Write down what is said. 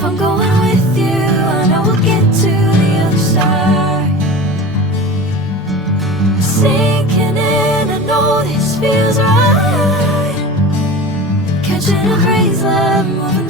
If I'm going with you, I know we'll get to the other side. Sinking in, I know this feels right. Catching a breeze, love, moving